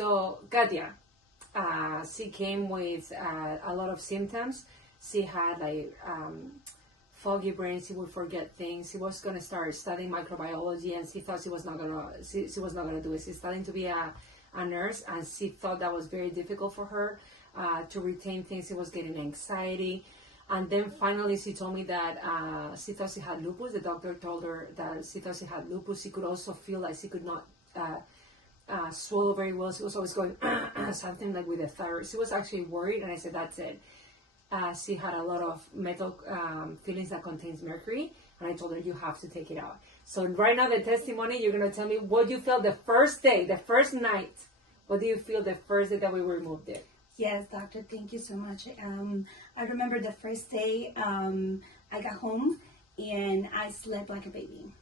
So Katia, she came with a lot of symptoms. She had like foggy brain. She would forget things. She was gonna start studying microbiology, and she thought she was not gonna. She was not gonna do it. She's studying to be a nurse, and she thought that was very difficult for her to retain things. She was getting anxiety. And then finally she told me that she thought she had lupus. The doctor told her that she thought she had lupus. She could also feel like she could not swallow very well. She was always going something like with the thyroid. She was actually worried, and I said, that's it. She had a lot of metal fillings that contains mercury, and I told her, you have to take it out. So right now the testimony, you're going to tell me what you felt the first day, the first night. What do you feel the first day that we removed it? Yes, doctor, thank you so much. I remember the first day I got home and I slept like a baby.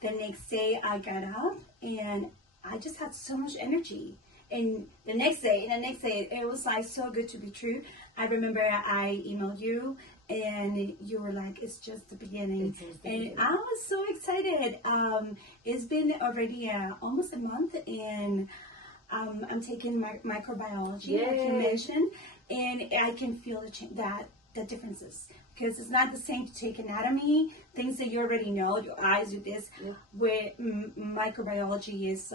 The next day I got up and I just had so much energy. And the next day, it was like so good to be true. I remember I emailed you and you were like, it's just the beginning. And I was so excited. It's been already almost a month, and I'm taking microbiology, like you mentioned, and I can feel the differences, because it's not the same to take anatomy, things that you already know, your eyes, do this, where microbiology is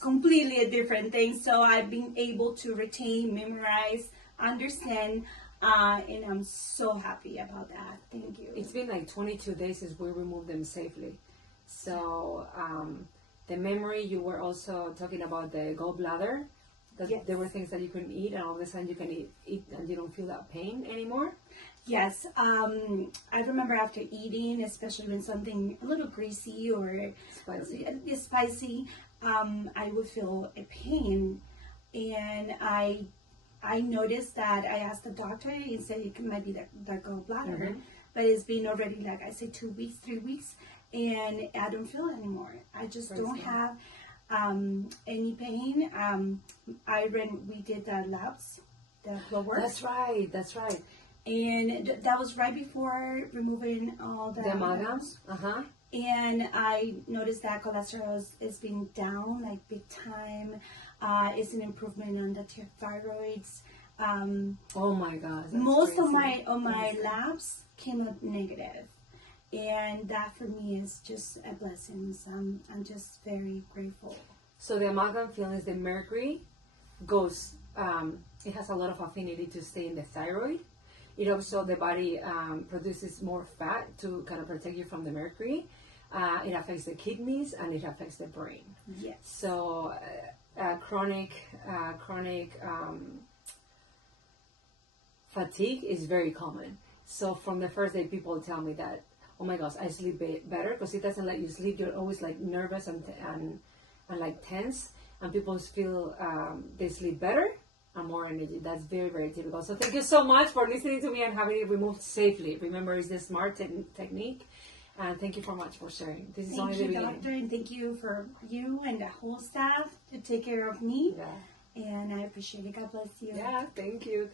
completely a different thing. So I've been able to retain, memorize, understand, and I'm so happy about that. Thank you. It's been like 22 days since we removed them safely. So the memory, you were also talking about the gallbladder, that there were things that you couldn't eat, and all of a sudden you can eat and you don't feel that pain anymore. Yes, I remember after eating, especially when something a little greasy or spicy, I would feel a pain, and I noticed that. I asked the doctor, he said it might be the gallbladder, but it's been already, like I said, 2 weeks, 3 weeks, and I don't feel it anymore. I just don't have any pain. We did the labs, the blood work. That's right. And that was right before removing all the amalgams. And I noticed that cholesterol is being down, like big time. It's an improvement on the thyroids. Oh my God! Most crazy. of my labs came up negative, and that for me is just a blessing. So I'm just very grateful. So the amalgam fillings, the mercury goes. It has a lot of affinity to stay in the thyroid. It also, the body produces more fat to kind of protect you from the mercury. It affects the kidneys and it affects the brain. Yes. So chronic fatigue is very common. So from the first day, people tell me that, oh my gosh, I sleep better, because it doesn't let you sleep. You're always like nervous and like tense, and people feel they sleep better and more energy. That's very, very typical. So thank you so much for listening to me and having it removed safely. Remember, it's the smart technique. And thank you so much for sharing. This is only the beginning. Doctor, and thank you for you and the whole staff to take care of me. Yeah. And I appreciate it. God bless you. Yeah, thank you.